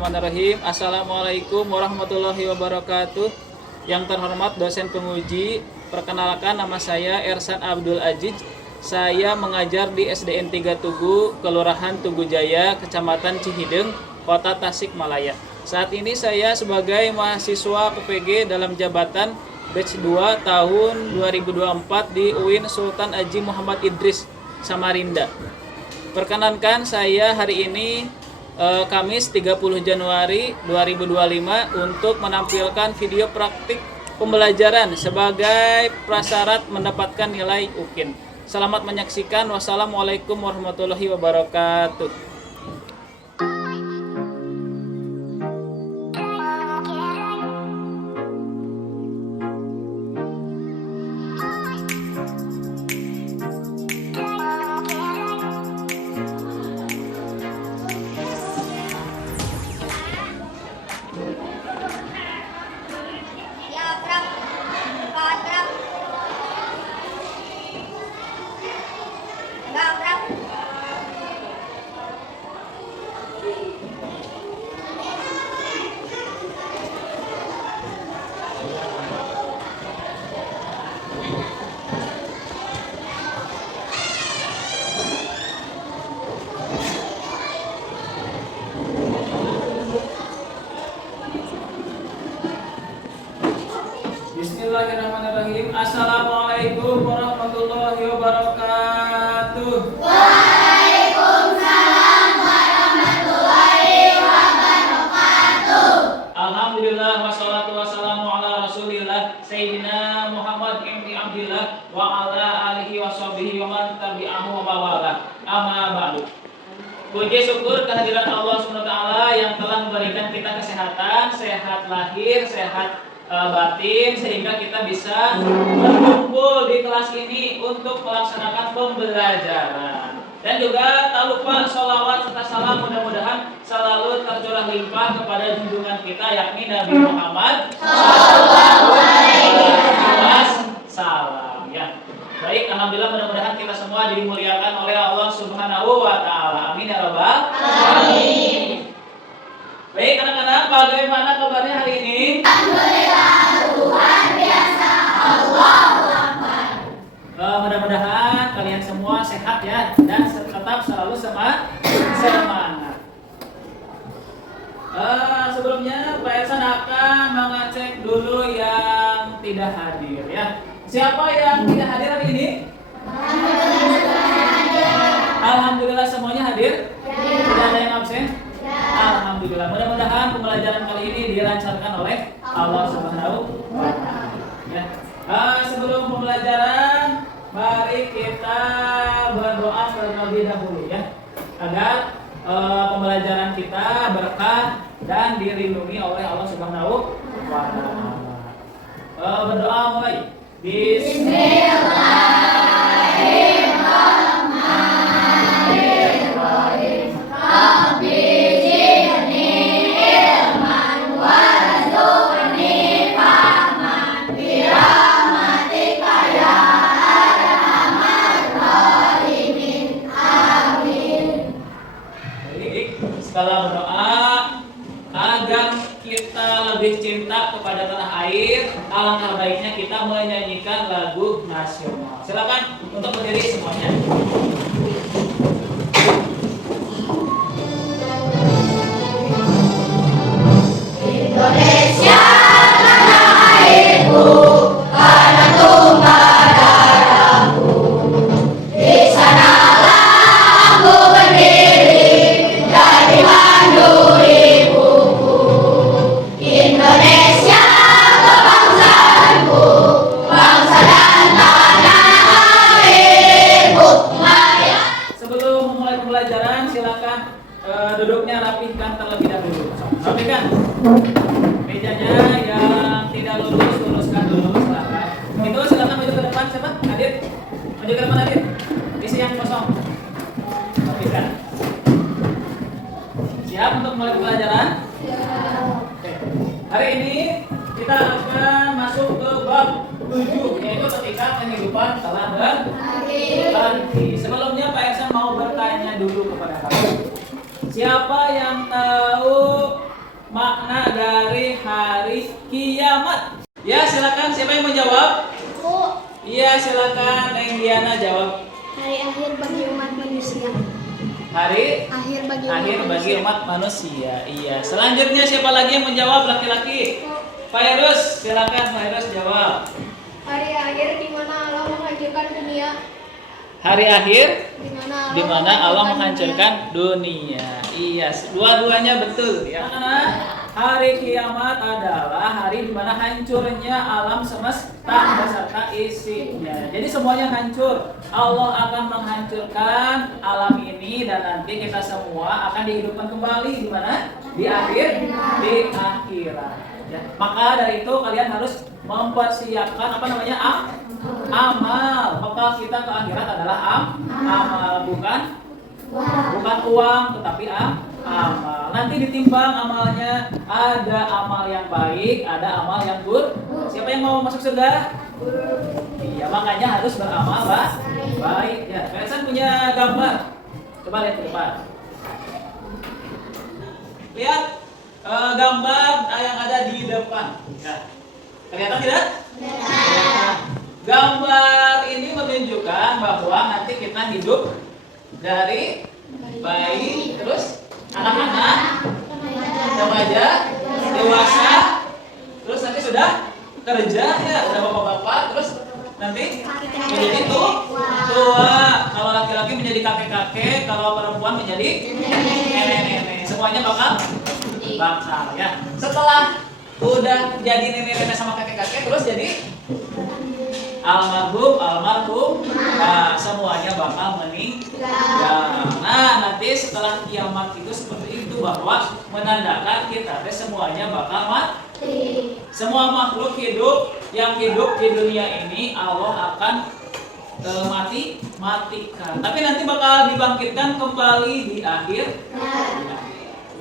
Bismillahirrahmanirrahim. Assalamualaikum warahmatullahi wabarakatuh. Yang terhormat dosen penguji, perkenalkan nama saya Ersan Abdul Aziz. Saya mengajar di SDN 3 Tugu, Kelurahan Tugu Jaya, Kecamatan Cihideng, Kota Tasikmalaya. Saat ini saya sebagai mahasiswa PPG dalam jabatan batch 2 tahun 2024 di UIN Sultan Haji Muhammad Idris, Samarinda. Perkenankan saya hari ini Kamis 30 Januari 2025 untuk menampilkan video praktik pembelajaran sebagai prasyarat mendapatkan nilai UKIN. Selamat menyaksikan. Wassalamualaikum warahmatullahi wabarakatuh. Bismillahirrahmanirrahim. Assalamualaikum warahmatullahi wabarakatuh. Waalaikumsalam warahmatullahi wabarakatuh. Alhamdulillah wassalatu wassalamu ala Rasulillah Sayyidina Muhammad ibn Abdillah wa ala alihi washabihi wa man tabi'ahu wa mawala. Amma ba'du. Puji syukur kehadirat Allah SWT yang telah memberikan kita kesehatan, sehat lahir, sehat batin, sehingga kita bisa berkumpul di kelas ini untuk melaksanakan pembelajaran. Dan juga tak lupa sholawat serta salam mudah-mudahan selalu tercurah limpah kepada junjungan kita yakni Nabi Muhammad sallallahu alaihi wasallam. Ya. Baik, alhamdulillah, mudah-mudahan kita semua dimuliakan oleh Allah Subhanahu wa taala. Amin ya rabbal alamin. Baik, anak-anak, bagaimana kabarnya hari ini? Alhamdulillah, luar biasa. Allahu Akbar. Mudah-mudahan kalian semua sehat ya dan tetap selalu semangat. Sebelumnya Pak Ersan akan mengecek dulu yang tidak hadir ya. Siapa yang tidak hadir hari ini? Alhamdulillah semuanya hadir. Tidak ada yang absen. Alhamdulillah. Mudah-mudahan pembelajaran kali ini dilancarkan oleh Allah Subhanahu wa taala. Ya. Sebelum pembelajaran, mari kita berdoa terlebih dahulu ya, agar pembelajaran kita berkah dan dilindungi oleh Allah Subhanahu wa taala. Berdoa mulai. Bismillahirrahmanirrahim. Rabbi zidni ilman warzuqni fahman birahmatika ya arhamar rahimin. Amin. Baik, setelah berdoa agar kita lebih cinta kepada tanah air, alangkah baiknya kita menyanyikan lagu nasional. Silakan untuk berdiri semuanya. Indonesia tanah airku, karena tumpah darahku. Di sanalah aku berdiri, jadi pandu ibuku. Indonesia kebangsaanku, bangsa dan tanah airku. Mari. Sebelum memulai pembelajaran, silakan duduknya rapihkan terlebih dahulu. Rapihkan. Mejanya yang tidak lurus, luruskan dulu silakan. Itu silakan maju ke depan. Siapa? Hadir. Maju ke depan hadir. Isi yang kosong. Rapihkan. Siap untuk mulai pembelajaran? Oke. Hari ini kita akan masuk ke bab 7, yaitu ketika kehidupan telah berarti. Sebelumnya Pak Ersan mau bertanya dulu kepada kalian. Siapa yang tahu Ya, silakan siapa yang menjawab? Bu, Iya, silakan Neng Diana jawab. hari akhir bagi umat manusia. Hari Akhir bagi akhir bagi umat manusia. Iya. Selanjutnya siapa lagi yang menjawab laki-laki? Fairuz, silakan Fairuz jawab. Hari akhir di mana Allah menghancurkan dunia. Hari akhir Di mana Allah menghancurkan dunia. Iya, dua-duanya betul ya. Karena hari kiamat adalah hari di mana hancurnya alam semesta beserta isinya. Jadi semuanya hancur. Allah akan menghancurkan alam ini dan nanti kita semua akan dihidupkan kembali di mana? Di akhirat. Ya. Maka dari itu kalian harus mempersiapkan amal. Bekal kita ke akhirat adalah amal, bukan uang tetapi amal. Nanti ditimbang amalnya, ada amal yang baik, ada amal yang buruk. Siapa yang mau masuk surga? Iya, makanya harus beramal baik. Ya, Kalian punya gambar. Coba lihat ke depan. Lihat gambar yang ada di depan. Ya. Kelihatan tidak? Kelihatan. Gambar ini menunjukkan bahwa nanti kita hidup dari bayi, terus anak-anak, remaja, dewasa, terus nanti sudah kerja ya, udah bapak-bapak, terus nanti menjadi tua. Kalau laki-laki menjadi kakek-kakek, kalau perempuan menjadi nenek-nenek. Semuanya bakal ya. Setelah udah jadi nenek-nenek sama kakek-kakek, terus jadi almarhum, nah, semuanya bakal meninggal. Nah, nanti setelah kiamat itu seperti itu, bahwa menandakan kita semuanya bakal mati. Semua makhluk hidup yang hidup di dunia ini Allah akan matikan. Tapi nanti bakal dibangkitkan kembali di akhir.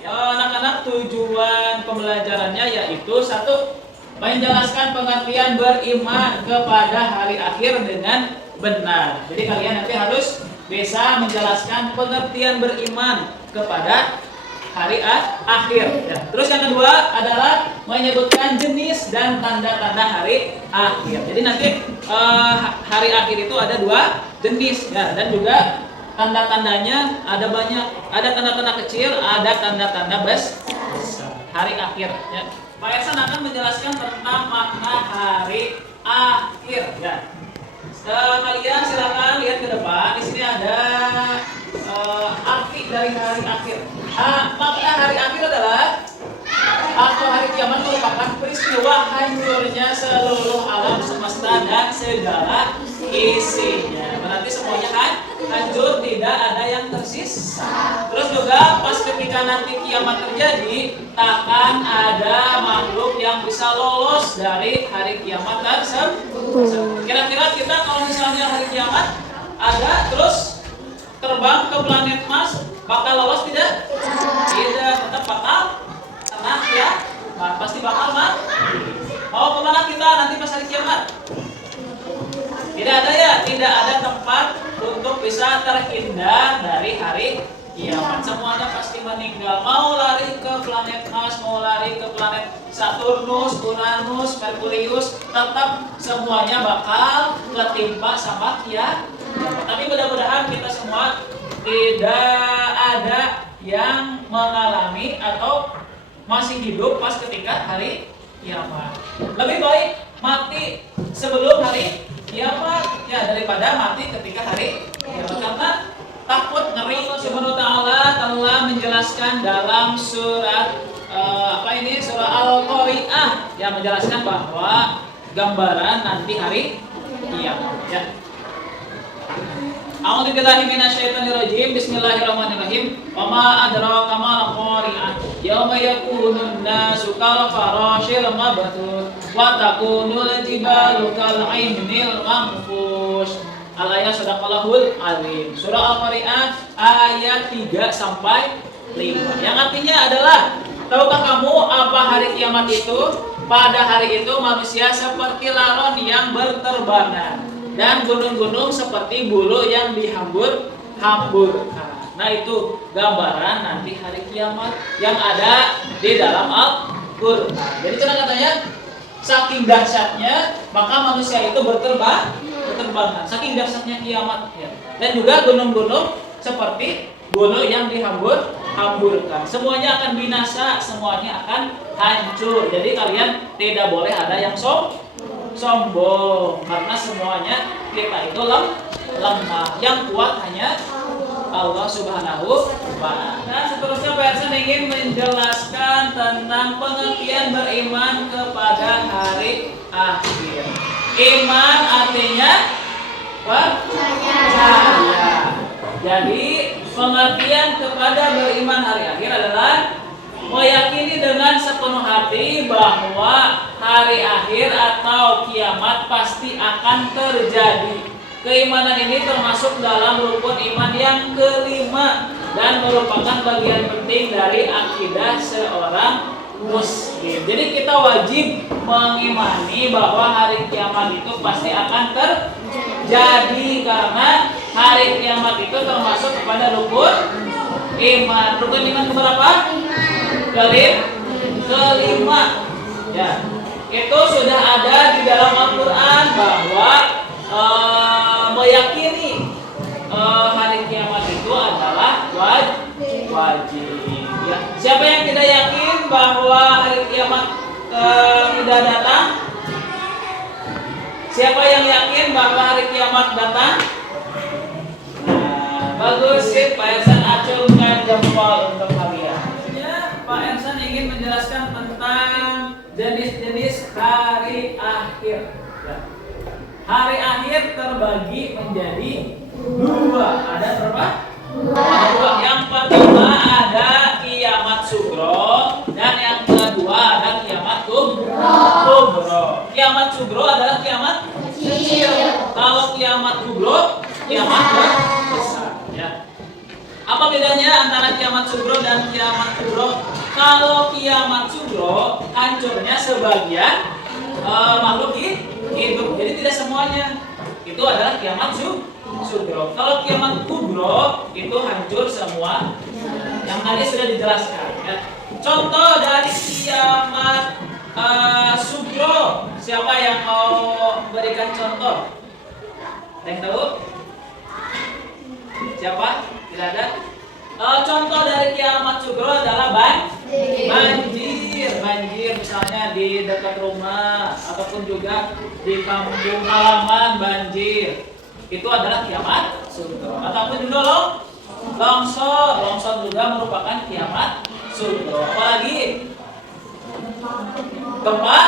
Anak-anak, tujuan pembelajarannya yaitu satu, menjelaskan pengertian beriman kepada hari akhir dengan benar. Jadi kalian nanti harus bisa menjelaskan pengertian beriman kepada hari akhir. Ya. Terus yang kedua adalah menyebutkan jenis dan tanda-tanda hari akhir. Jadi nanti hari akhir itu ada dua jenis ya, dan juga tanda-tandanya ada banyak. Ada tanda-tanda kecil, ada tanda-tanda besar. Hari akhir ya. Pak Ersan akan menjelaskan tentang makna hari akhir ya. Kalian silakan lihat ke depan. Di sini ada arti dari hari akhir. Makna hari akhir adalah atau hari kiamat merupakan peristiwa hancurnya seluruh alam semesta dan segala isinya. Berarti semuanya hancur, tidak ada yang tersisa. Terus juga pas ketika nanti kiamat terjadi, takkan ada makhluk yang bisa lolos dari hari kiamat tersebut. Kira-kira kita kalau misalnya hari kiamat ada terus terbang ke planet Mars, bakal lolos tidak? Tidak, tetap bakal tenang ya. Nah, pasti bakal mati. Mau kemana kita nanti pas hari kiamat? Tidak ada ya, tidak ada tempat untuk bisa terhindar dari hari kiamat. Semuanya pasti meninggal. Mau lari ke planet Mars, mau lari ke planet Saturnus, Uranus, Merkurius, tetap semuanya bakal ketimpa sama kiamat. Tapi mudah-mudahan kita semua tidak ada yang mengalami atau masih hidup pas ketika hari kiamat. Lebih baik mati sebelum hari kiamat ya daripada mati ketika hari kiamat, karena takut ngeri. Allah Subhanahu wa taala telah menjelaskan dalam surat surah Al-Qari'ah yang menjelaskan bahwa gambaran nanti hari kiamat ya. A'udzubillahi minasyaitonirrajim. Bismillahirrahmanirrahim. Wa ma adraka mal qari'ah. Yauma yakunun nasu kal farashil mabthur wa takunul jibalu kal 'ainil manfush. Al-ayat sadaqallahul azim. Surah Al-Qari'ah ayat 3 sampai 5. Yang artinya adalah, tahukah kamu apa hari kiamat itu? Pada hari itu manusia seperti laron yang berterbangan dan gunung-gunung seperti bulu yang dihambur-hamburkan. Nah, itu gambaran nanti hari kiamat yang ada di dalam Al-Qur'an. Jadi cara katanya Saking dahsyatnya maka manusia itu berterbangan. Saking dahsyatnya kiamat ya. Dan juga gunung-gunung seperti gunung yang dihamburkan. Semuanya akan binasa, semuanya akan hancur. Jadi kalian tidak boleh ada yang sombong karena semuanya kita itu lemah. Yang kuat hanya Allah Subhanahu wa Ta'ala. Dan seterusnya Pak Ersan ingin menjelaskan tentang pengertian beriman kepada hari akhir. Iman artinya percaya. Jadi pengertian kepada beriman hari akhir adalah meyakini dengan sepenuh hati bahwa hari akhir atau kiamat pasti akan terjadi. Keimanan ini termasuk dalam rukun iman yang kelima dan merupakan bagian penting dari akidah seorang muslim. Jadi kita wajib mengimani bahwa hari kiamat itu pasti akan terjadi karena hari kiamat itu termasuk kepada rukun iman. Rukun iman keberapa? Kelima. Ya. Itu sudah ada di dalam Al-Qur'an bahwa meyakini hari kiamat itu adalah wajib. Ya. Siapa yang tidak yakin bahwa hari kiamat tidak datang? Siapa yang yakin bahwa hari kiamat datang? Nah, bagus sih Pak Ersan acungkan jempol untuk kalian. Ya, Pak Ersan ingin menjelaskan tentang jenis-jenis hari akhir. Ya. Hari akhir terbagi menjadi dua. Ada berapa? Dua. Yang pertama ada kiamat sugro dan yang kedua ada kiamat kubro. Kiamat sugro adalah kiamat kecil. Kalau kiamat kubro, kiamat besar. Ya. Apa bedanya antara kiamat sugro dan kiamat kubro? Kalau kiamat sugro hancurnya sebagian makhluk hidup, jadi tidak semuanya. Itu adalah kiamat sugro. Kalau kiamat kubro itu hancur semua. Yang tadi sudah dijelaskan. Ya. Contoh dari kiamat sugro, siapa yang mau berikan contoh? Ada yang tahu? Siapa? Tidak ada. Contoh dari kiamat sugro adalah banjir misalnya di dekat rumah ataupun juga di kampung halaman banjir. Itu adalah kiamat sugro. Ataupun juga longsor juga merupakan kiamat sugro. Apalagi gempa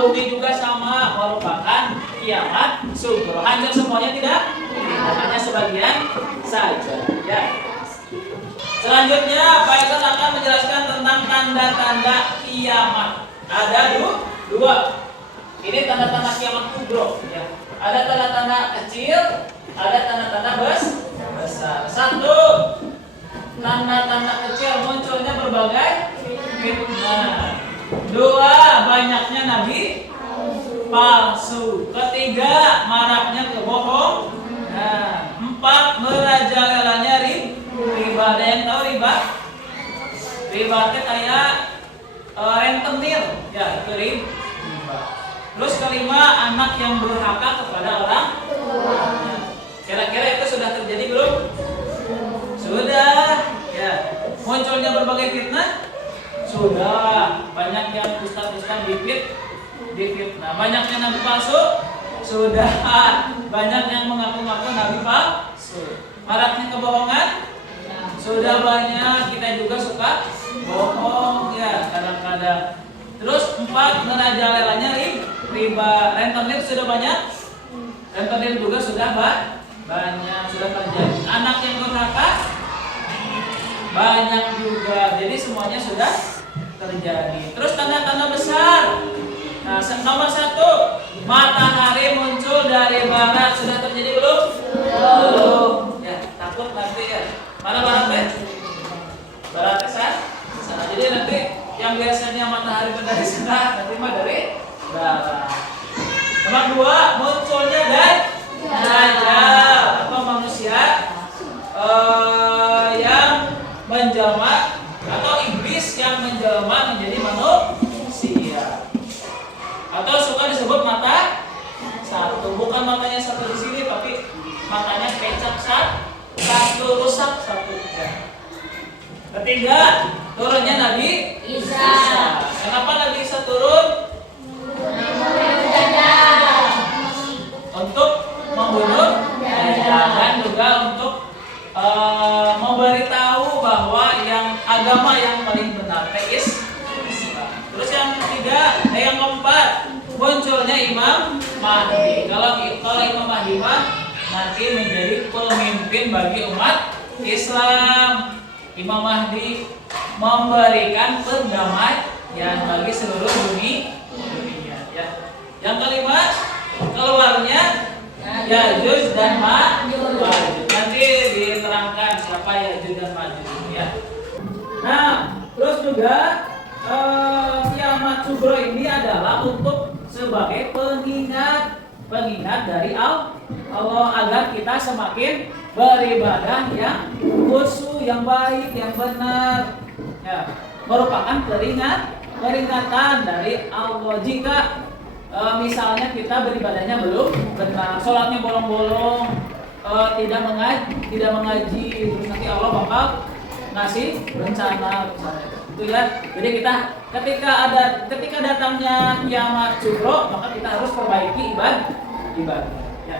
bumi juga sama merupakan kiamat sugro. Hancur semuanya tidak hanya sebagian saja. Ya. Selanjutnya Pak Ersan akan menjelaskan tentang tanda-tanda kiamat. Ada dua. Ini tanda-tanda kiamat kubro. Ya. Ada tanda-tanda kecil, ada tanda-tanda besar. Satu, tanda-tanda kecil munculnya berbagai fitnah. Dua, banyaknya nabi palsu. Ketiga, maraknya kebohongan. Nah, empat, merajalelanya riba. Ada yang tahu riba? Riba itu kayak rentenir, ya itu riba. Terus kelima, anak yang durhaka kepada orang. Kira-kira itu sudah terjadi belum? Sudah. Ya. Munculnya berbagai fitnah? Sudah. Banyak yang ustaz-ustaz difitnah. Banyaknya nabi palsu? Sudah. Banyak yang mengaku-ngaku nabi palsu. Maraknya kebohongan? Sudah banyak. Kita juga suka bohong ya kadang-kadang. Terus empat, merajalelanya riba. Rentenir sudah banyak? Rentenir juga sudah banyak, sudah terjadi. Anak yang durhaka banyak juga. Jadi semuanya sudah terjadi. Terus tanda-tanda besar. Nah, nomor satu, matahari muncul dari barat. Sudah terjadi belum? Belum. Ya, takut nanti ya. Mana baratnya? Baratnya sana. Jadi nanti yang biasanya matahari dari sana, nanti mah dari barat. Nomor dua, munculnya Dajjal atau manusia yang menjelma atau iblis yang menjelma menjadi manusia. langsung rusak satu. Ya. Ketiga, turunnya Nabi Isa. Kenapa Nabi Isa turun? Untuk membunuh Dajjal dan juga untuk memberitahu bahwa yang agama yang paling benar teis. Terus yang ketiga, yang keempat, munculnya Imam Mahdi. Kalau Imam Mahdi nanti menjadi pemimpin bagi umat Islam. Imam Mahdi memberikan perdamaian bagi seluruh dunia. Ya. Yang kelima, keluarnya Ya'juj dan Ma'juj. Nanti diterangkan siapa Ya'juj dan Ma'juj ya. Nah, terus juga kiamat kubro ini adalah untuk sebagai pengingat dari Allah agar kita semakin beribadah yang khusyuk, yang baik, yang benar. Ya, merupakan peringatan dari Allah. Jika misalnya kita beribadahnya belum benar, sholatnya bolong-bolong, tidak mengaji, terus nanti Allah bakal ngasih bencana misalnya. Itu ya. Jadi kita ketika datangnya kiamat kubro, maka kita harus perbaiki ibadah. Ya.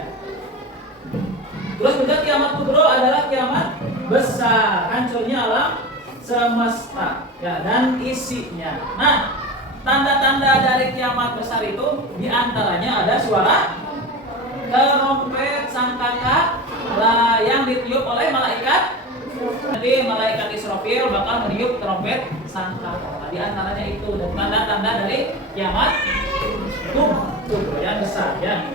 Terus juga kiamat kubro adalah kiamat besar, hancurnya alam semesta ya, dan isinya. Nah, tanda-tanda dari kiamat besar itu diantaranya ada suara trompet sangkakala yang ditiup oleh malaikat. Nanti malaikat Israfil bakal meniup trompet sangkakala. Di antaranya itu dan tanda-tanda dari kiamat kubro yang besar ya.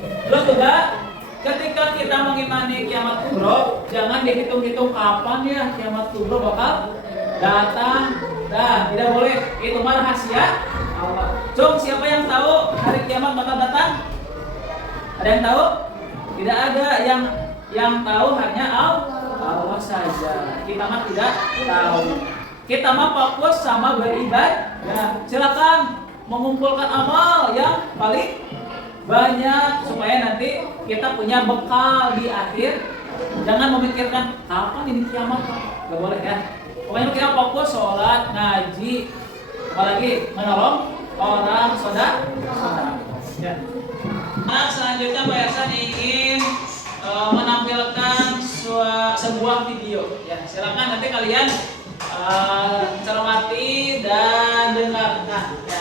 Terus juga ketika kita mengimani kiamat kubro, jangan dihitung-hitung kapan ya kiamat kubro bakal datang. Nah, tidak boleh. Itu mah rahasia Allah. Cung, siapa yang tahu hari kiamat bakal datang? Ada yang tahu? Tidak ada. Yang tahu hanya Allah saja. Kita mah tidak tahu. Kita mah fokus sama beribadah. Ya, silakan mengumpulkan amal yang paling banyak supaya nanti kita punya bekal di akhir. Jangan memikirkan kapan ini kiamat, nggak boleh ya. Pokoknya kita fokus sholat, ngaji, apalagi menolong orang saudara. Ya. Nah, selanjutnya Mbak Yasan ingin menampilkan sebuah video. Ya, silakan nanti kalian cermati dan dengarkan. Ya.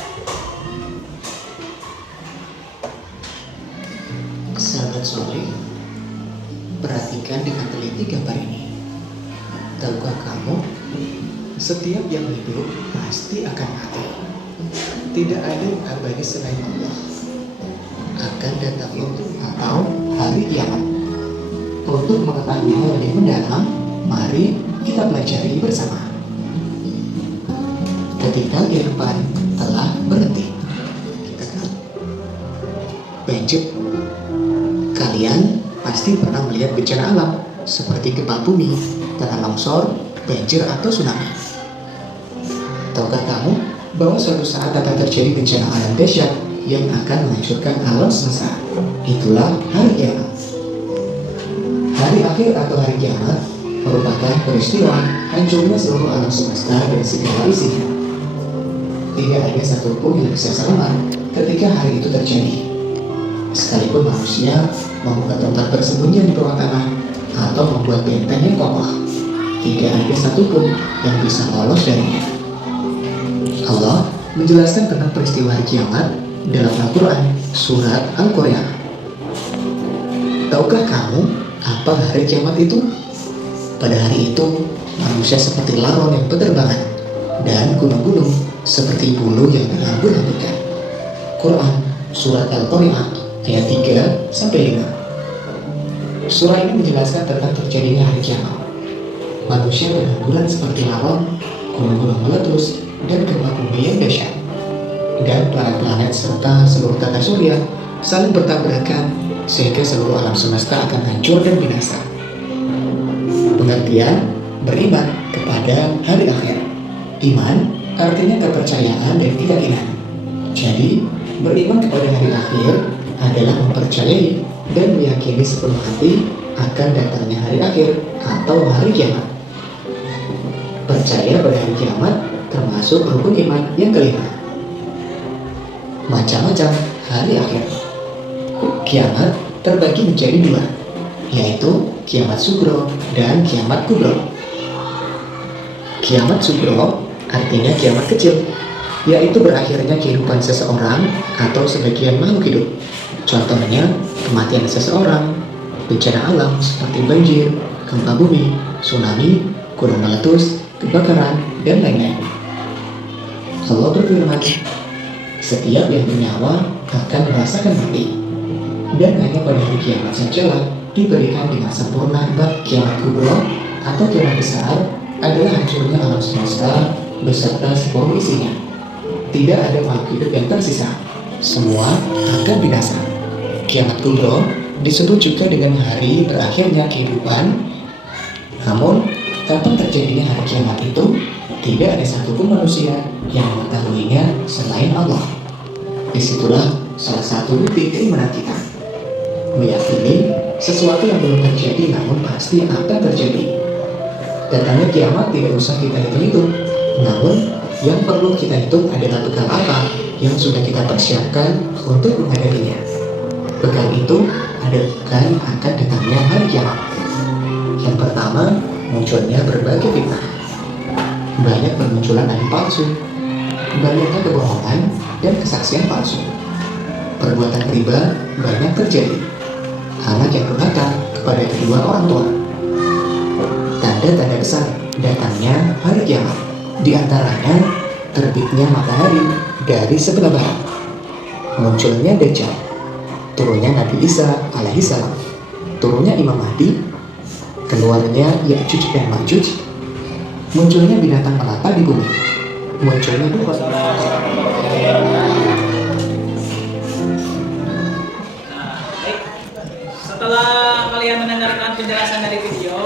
Sahabat soleh, perhatikan dengan teliti gambar ini. Tahukah kamu, setiap yang hidup pasti akan mati. Tidak ada yang abadi selain Allah. Akan datang itu atau hari kiamat. Untuk mengetahui hal lebih mendalam, mari kita pelajari bersama. Ketika kehidupan telah berhenti, banjir. Kalian pasti pernah melihat bencana alam seperti gempa bumi, tanah longsor, banjir atau tsunami. Tahukah kamu bahwa suatu saat akan terjadi bencana alam dahsyat yang akan menghancurkan alam semesta? Itulah hari kiamat. Hari akhir atau hari kiamat merupakan peristiwa hancurnya seluruh alam semesta dan segala isinya. Tidak ada satupun yang bisa selamat ketika hari itu terjadi. Sekalipun manusia membuka tempat bersembunyi di bawah tanah atau membuat benteng yang kokoh, tidak ada satupun yang bisa lolos darinya. Allah menjelaskan tentang peristiwa hari kiamat dalam Al-Quran, surat Al-Qur'an. Tahukah kamu apa hari kiamat itu? Pada hari itu, manusia seperti laron yang berterbangan dan gunung-gunung seperti bulu yang berhamburan. Quran, surat Al-Qur'an ayat 3-5. Surah ini menjelaskan tentang terjadinya hari kiamat. Manusia berhamburan seperti laron, gunung-gunung meletus, dan gempa bumi yang dahsyat. Dan planet-planet serta seluruh tata surya saling bertabrakan sehingga seluruh alam semesta akan hancur dan binasa. Pengertian beriman kepada hari akhir. Iman artinya kepercayaan dan keyakinan. Jadi, beriman kepada hari akhir adalah mempercayai dan meyakini sepenuh hati akan datangnya hari akhir atau hari kiamat. Percaya pada hari kiamat termasuk rukun iman yang kelima. Macam-macam hari akhir. Kiamat terbagi menjadi dua, yaitu kiamat sugro dan kiamat kubro. Kiamat sugro artinya kiamat kecil, yaitu berakhirnya kehidupan seseorang atau sebagian makhluk hidup. Contohnya kematian seseorang, bencana alam seperti banjir, gempa bumi, tsunami, gunung meletus, kebakaran, dan lain-lain. Allah berfirman, setiap yang bernyawa akan merasakan mati, dan hanya pada hari kiamat sajalah diberikan dengan sempurna bab kiamat kubro atau kiamat besar adalah hancurnya alam semesta beserta seluruh isinya. Tidak ada makhluk hidup yang tersisa, semua akan binasa. Kiamat kubro disebut juga dengan hari berakhirnya kehidupan. Namun, kapan terjadinya hari kiamat itu, tidak ada satupun manusia yang mengetahuinya selain Allah. Disitulah salah satu bukti keimanan kita, meyakini sesuatu yang belum terjadi namun pasti akan terjadi. Datangnya kiamat tidak usah kita hitung-hitung, namun yang perlu kita hitung adalah bekal apa yang sudah kita persiapkan untuk menghadapinya. Bekal itu adalah bekal akan datangnya hari kiamat. Yang pertama, munculnya berbagai fitnah. Banyak bermunculan nabi palsu, banyaknya kebohongan dan kesaksian palsu. Perbuatan riba banyak terjadi. Anak yang durhaka kepada kedua orang tua. Tanda-tanda besar datangnya hari kiamat, di antaranya terbitnya matahari dari sebelah barat, munculnya Dajjal, turunnya Nabi Isa alaihissalam, turunnya Imam Mahdi, keluarnya Ya'juj dan Ma'juj, munculnya binatang melata di bumi, munculnya dukun. Setelah kalian mendengarkan penjelasan dari video,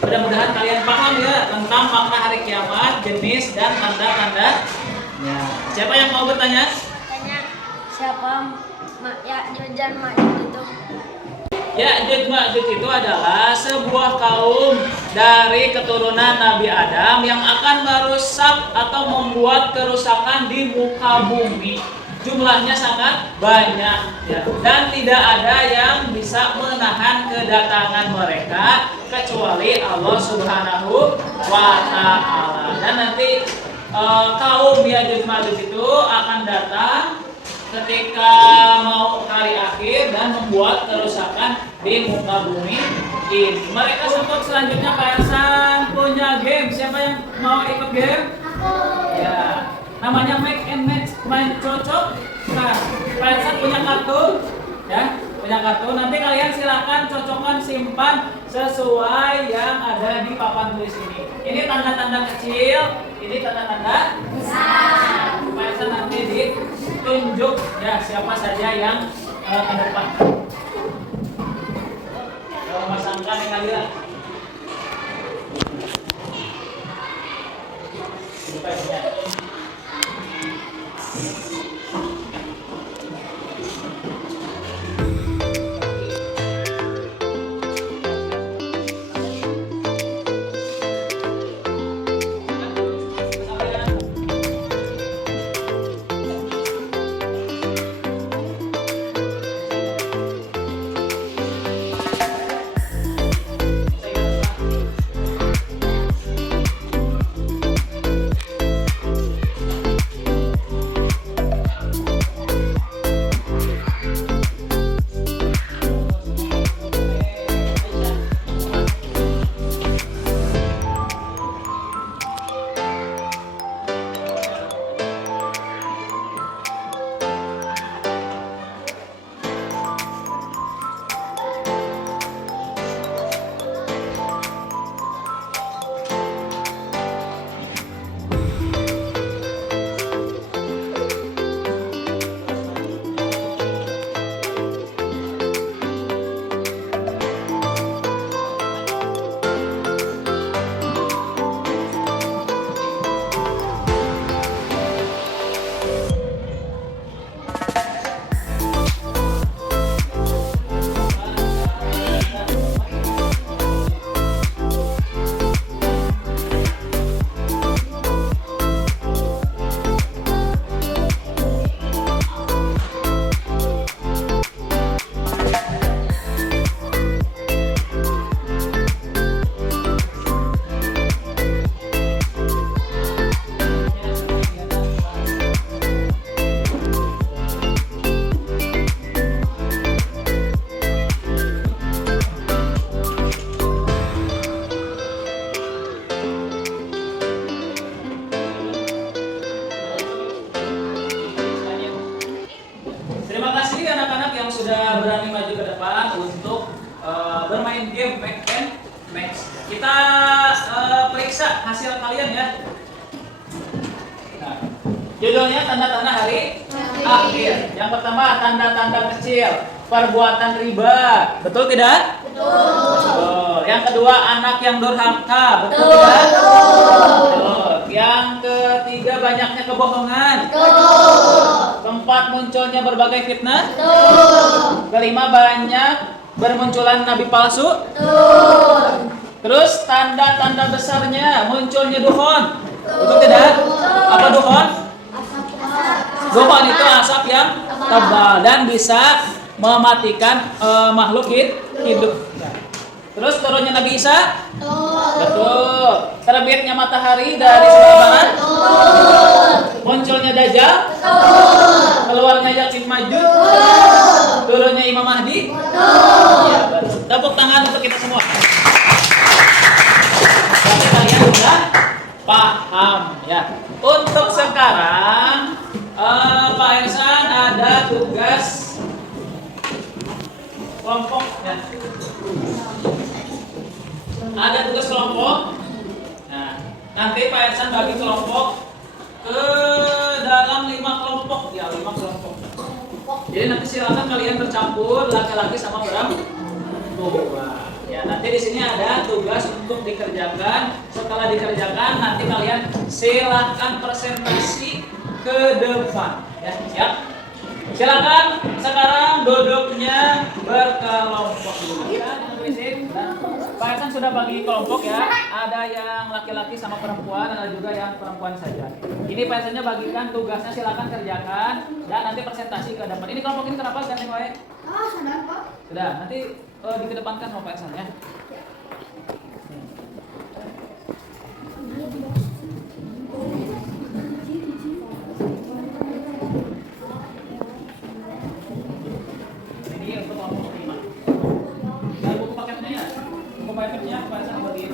mudah-mudahan kalian paham ya tentang makna hari kiamat, jenis dan tanda-tanda. Ya, siapa yang mau bertanya? Tanya siapa Ya'juj dan Ma'juj itu? Ya'juj Ma'juj itu adalah sebuah kaum dari keturunan Nabi Adam yang akan merusak atau membuat kerusakan di muka bumi. Jumlahnya sangat banyak ya. Dan tidak ada yang bisa menahan kedatangan mereka kecuali Allah Subhanahu wa Ta'ala. Dan nanti kaum Ya'juj Ma'juj itu akan datang ketika mau hari akhir dan membuat kerusakan di muka bumi ini. Mereka untuk selanjutnya Pak Ersan punya game. Siapa yang mau ikut game? Ya, namanya Make and Match, main cocok. Nah, Pak Ersan punya kartu, ya, punya kartu. Nanti kalian silakan cocokkan, simpan sesuai yang ada di papan tulis ini. Ini tanda-tanda kecil, ini tanda-tanda besar. Pak Ersan nanti ditunjuk ya siapa saja yang ke depan. Kalau masangkan yang kali lah. Buka isinya. hasil kalian ya. Nah, judulnya tanda-tanda hari akhir. Yang pertama tanda-tanda kecil, perbuatan riba. Betul tidak? Betul. Yang kedua anak yang durhaka. Betul tidak? Betul. Yang ketiga banyaknya kebohongan. Keempat munculnya berbagai fitnah. Kelima banyak bermunculan nabi palsu. Terus tanda-tanda besarnya munculnya dukhon. Betul tidak? Apa dukhon? Dukhon itu asap yang tebal dan bisa mematikan makhluk hidup. Terus turunnya Nabi Isa? Betul. Terbitnya matahari dari sebelah barat? Munculnya Dajjal? Keluarnya Ya'juj Ma'juj? Turunnya Imam Mahdi? Ya, betul. Tepuk tangan untuk kita semua. Berarti kalian sudah paham ya. Untuk sekarang Pak Ersan ada tugas kelompok ya. Ada tugas kelompok. Nah, nanti Pak Ersan bagi kelompok ke dalam 5 kelompok ya, 5 kelompok. Jadi nanti silakan kalian bercampur laki-laki sama perempuan. Ya, nanti di sini ada tugas untuk dikerjakan. Setelah dikerjakan, nanti kalian silakan presentasi ke depan. Ya, siap? Silakan sekarang duduknya berkelompok dulu. Pak Ersan sudah bagi kelompok ya. Ada yang laki-laki sama perempuan, ada juga yang perempuan saja. Ini Pak Ersannya bagikan tugasnya, silakan kerjakan dan nanti presentasi ke depan. Ini kelompok ini kenapa ganteng wae? Sudah, Pak. Sudah, nanti dikedepankan sama Pak Ersan ya. Ini untuk kelompok 5. Dan buku paketnya ya. Buku paketnya Pak Ersan bagi.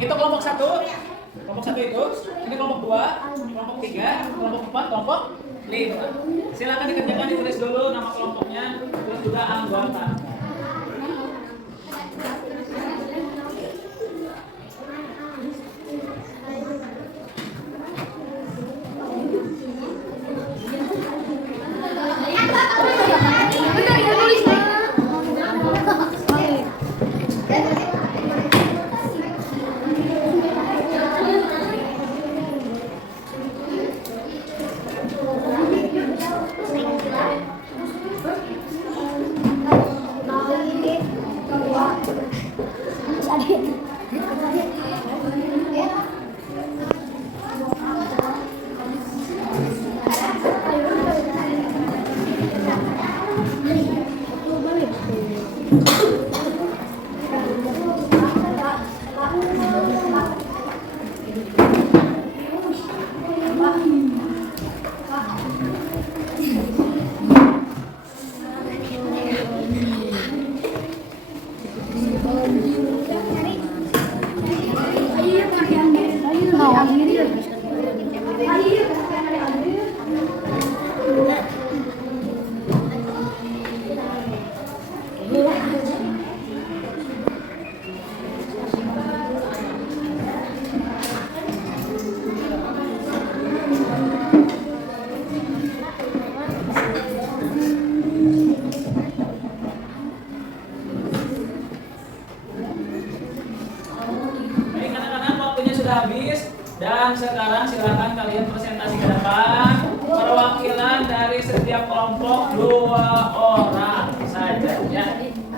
Itu kelompok 1. Kelompok 1 itu. Ini kelompok 2, kelompok 3, kelompok 4, kelompok 5. Silakan dikerjakan, ditulis dulu nama kelompoknya, terus juga anggota. Habis dan sekarang silakan kalian presentasi ke depan. Perwakilan dari setiap kelompok 2 orang saja ya.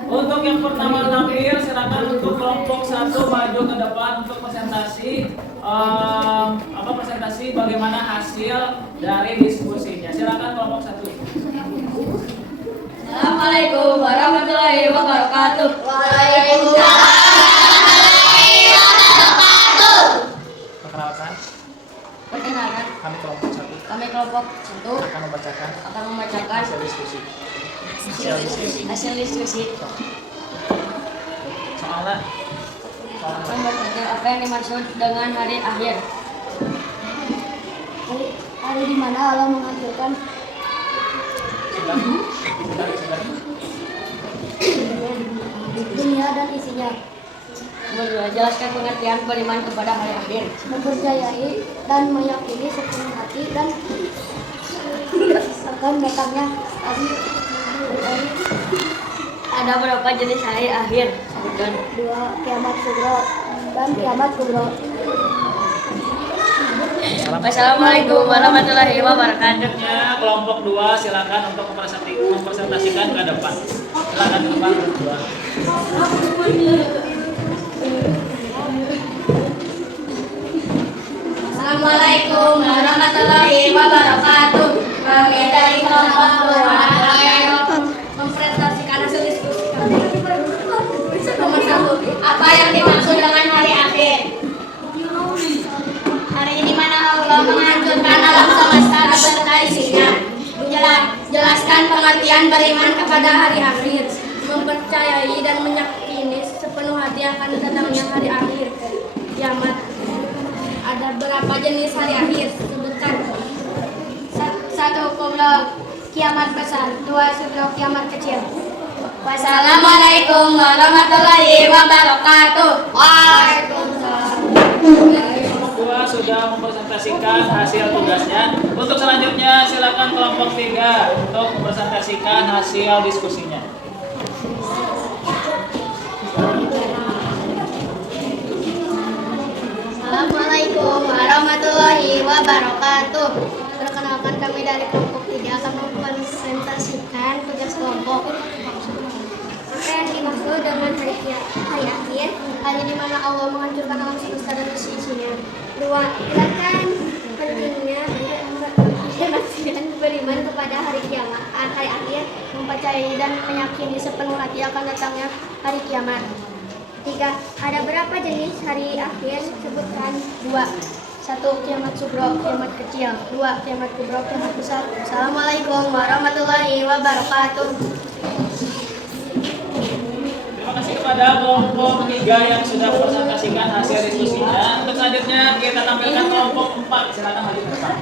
Untuk yang pertama tampil silakan untuk kelompok 1 maju ke depan untuk presentasi presentasi bagaimana hasil dari diskusinya. Silakan kelompok 1. Assalamualaikum warahmatullahi wabarakatuh. Waalaikumsalam. Perkenalkan, kami kelompok 1. Kami kelompok 1 akan membacakan akan membacakan hasil diskusi. hasil diskusi. Soalnya Akan membacakan apa yang dimaksud dengan hari akhir. Hari di mana Allah menghancurkan dunia dan isinya, Kedua, jelaskan pengertian beriman kepada hari akhir. mempercayai dan meyakini sepenuh hati dan akan datangnya hari Ada berapa jenis hari akhir? Sebutkan. dua, kiamat sugro dan kiamat kubro. Wassalamualaikum warahmatullahi wabarakatuh. selanjutnya kelompok 2 silakan untuk mempresentasikan ke depan. Silakan ke depan berdua. Assalamualaikum warahmatullahi wabarakatuh. Kami dari kelompok 2 akan mempresentasikan hasil diskusi kami. Nomor 1, apa yang dimaksud dengan hari akhir? Hari di mana Allah menghancurkan alam semesta beserta isinya. Jelaskan pengertian beriman kepada hari akhir. Mempercayai dan meyakini sepenuh hati akan datangnya hari akhir kiamat. Ada berapa jenis hari akhir? Sebutkan. 1. Kubro, kiamat besar. 2. Sugro, kiamat kecil. Wassalamualaikum warahmatullahi wabarakatuh. Waalaikumsalam. Kelompok 2 sudah mempresentasikan hasil tugasnya. Untuk selanjutnya silakan kelompok 3 untuk mempresentasikan hasil diskusinya. Assalamualaikum warahmatullahi wabarakatuh. Perkenalkan, kami dari kelompok 3 akan mempresentasikan tugas kelompok. Apa yang dimaksud dengan hari akhir? Hari di mana Allah menghancurkan alam semesta dan isinya. 2. Jelaskan pentingnya dan beriman kepada hari kiamat, hari akhir, mempercayai dan meyakini sepenuh hati akan datangnya hari kiamat. 3. Ada berapa jenis hari akhir? Sebutkan. 2. 1. Kiamat sugro, kiamat kecil. 2. Kiamat kubro, kiamat besar. Assalamualaikum warahmatullahi wabarakatuh. Terima kasih kepada kelompok 3 yang sudah mempresentasikan hasil diskusinya. Untuk selanjutnya kita tampilkan kelompok 4. Silakan maju ke depan.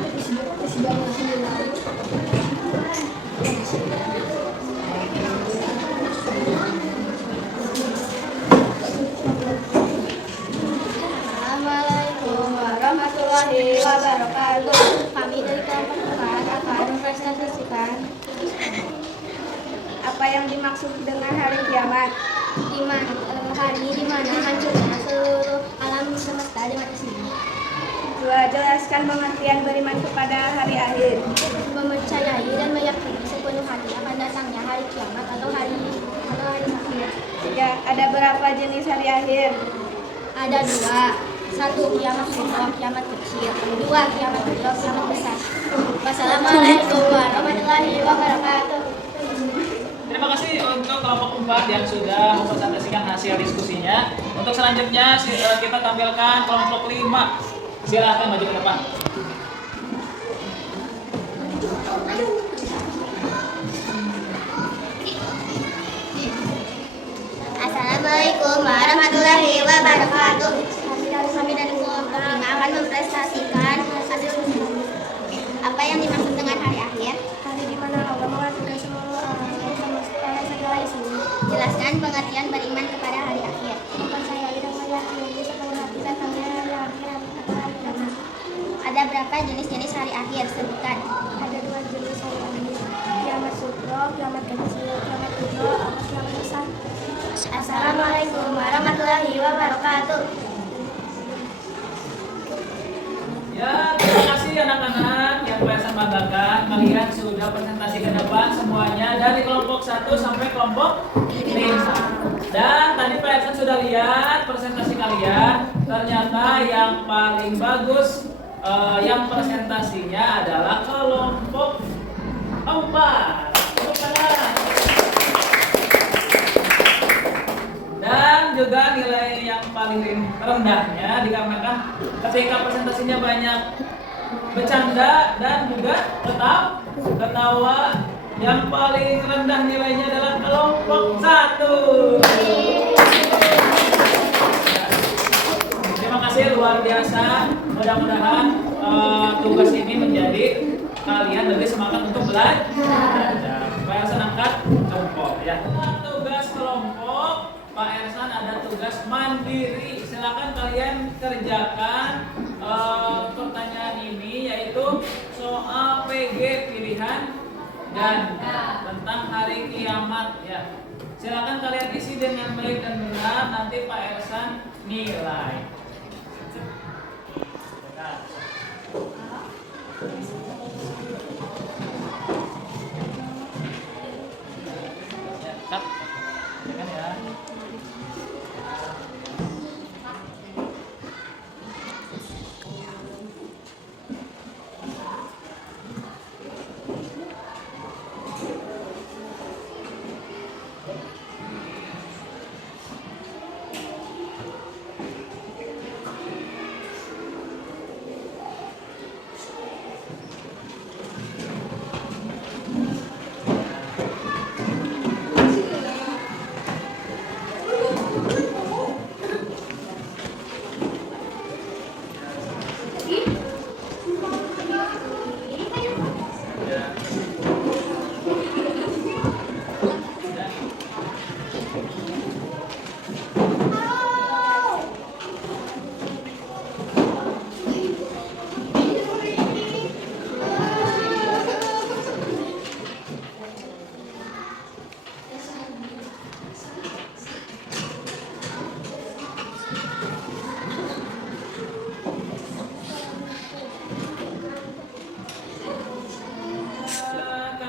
Assalamualaikum warahmatullahi wabarakatuh. Kami dari kelompok 4 akan mempresentasikan apa yang dimaksud dengan hari kiamat. Hari di mana hancurnya seluruh alam semesta di mata sini. 2. Jelaskan pengertian beriman kepada hari akhir. Mempercayai dan meyakini sepenuh hati akan datangnya hari kiamat atau hari akhir. 3. Ada berapa jenis hari akhir? Ada 2. 1. Kiamat sugro, kiamat kecil. 2. Kiamat kubro, kiamat besar. Wassalamualaikum warahmatullahi wabarakatuh. Terima kasih untuk kelompok 4 yang sudah mempresentasikan hasil diskusinya. Untuk selanjutnya kita tampilkan kelompok 5. Silahkan maju ke depan. Assalamualaikum warahmatullahi wabarakatuh. Kami dari kelompok 5 akan mempresentasikan hasil apa yang dimaksud dengan hari akhir. Hari di mana Allah menghancurkan seluruh alam semesta segala isinya. Jelaskan pengertian beriman kepada hari akhir. Mempercayai dan meyakini sepenuh hati datangnya hari akhir atau hari kiamat. Ada berapa jenis-jenis hari akhir? Sebutkan. Ada 2 jenis hari akhir. Kiamat sugro, kiamat kecil, kiamat kubro, atau kiamat besar. Assalamualaikum warahmatullahi wabarakatuh. Ya, terima kasih anak-anak yang saya banggakan. Kalian sudah presentasi ke depan semuanya dari kelompok 1 sampai kelompok 5. Dan tadi PSN sudah lihat presentasi kalian. Ternyata yang paling bagus yang presentasinya adalah kelompok 4. Tepuk tangan. Dan juga nilai yang paling rendahnya dikarenakan ketika presentasinya banyak bercanda dan juga tetap ketawa. Yang paling rendah nilainya adalah kelompok 1. Terima kasih luar biasa. Mudah-mudahan tugas ini menjadi kalian lebih semangat untuk belajar. Pak Ersan angkat jempol ya. Tugas kelompok, Pak Ersan ada tugas mandiri. Silakan kalian kerjakan pertanyaan ini, yaitu soal PG pilihan ganda tentang hari kiamat ya. Silakan kalian isi dengan baik dan benar, nanti Pak Ersan nilai. Ya, cut. Jangan ya.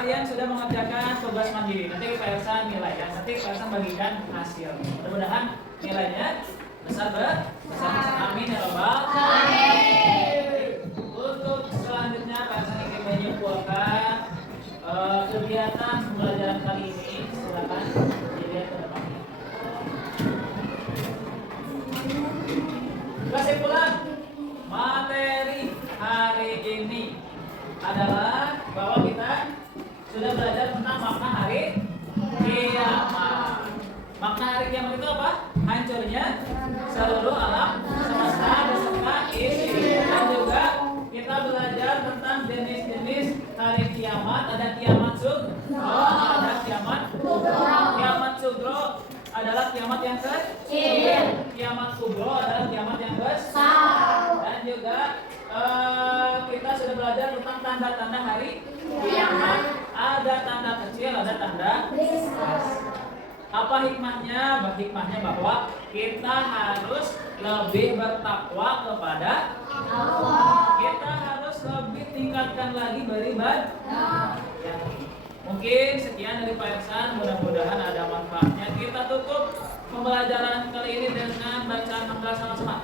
Kalian sudah mengerjakan tugas mandiri. Nanti Pak Ersan nilai ya. Nanti Pak Ersan bagikan hasil. Mudah-mudahan nilainya besar. Amin ya Rabbal alamin. Untuk selanjutnya Pak Ersan ingin menyimpulkan kegiatan pembelajaran kali ini. Silakan dilihat ke depannya. Kesimpulan materi hari ini adalah bahwa kita sudah belajar tentang makna hari kiamat. Makna hari kiamat itu apa? Hancurnya seluruh alam semesta beserta isi. Dan juga kita belajar tentang jenis-jenis hari kiamat. Ada kiamat sugro, ada kiamat kubro. Kiamat sugro adalah kiamat yang kecil. Kiamat kubro adalah kiamat yang besar. Dan juga kita sudah belajar tentang tanda-tanda hari kiamat. Ada tanda kecil, ada tanda besar. Apa hikmahnya? Hikmahnya bahwa kita harus lebih bertakwa kepada Allah. Kita harus lebih tingkatkan lagi beribadah. Ya. Mungkin sekian dari Pak Ersan. Mudah-mudahan ada manfaatnya. Kita tutup pembelajaran kali ini dengan bacaan 16 sama-sama.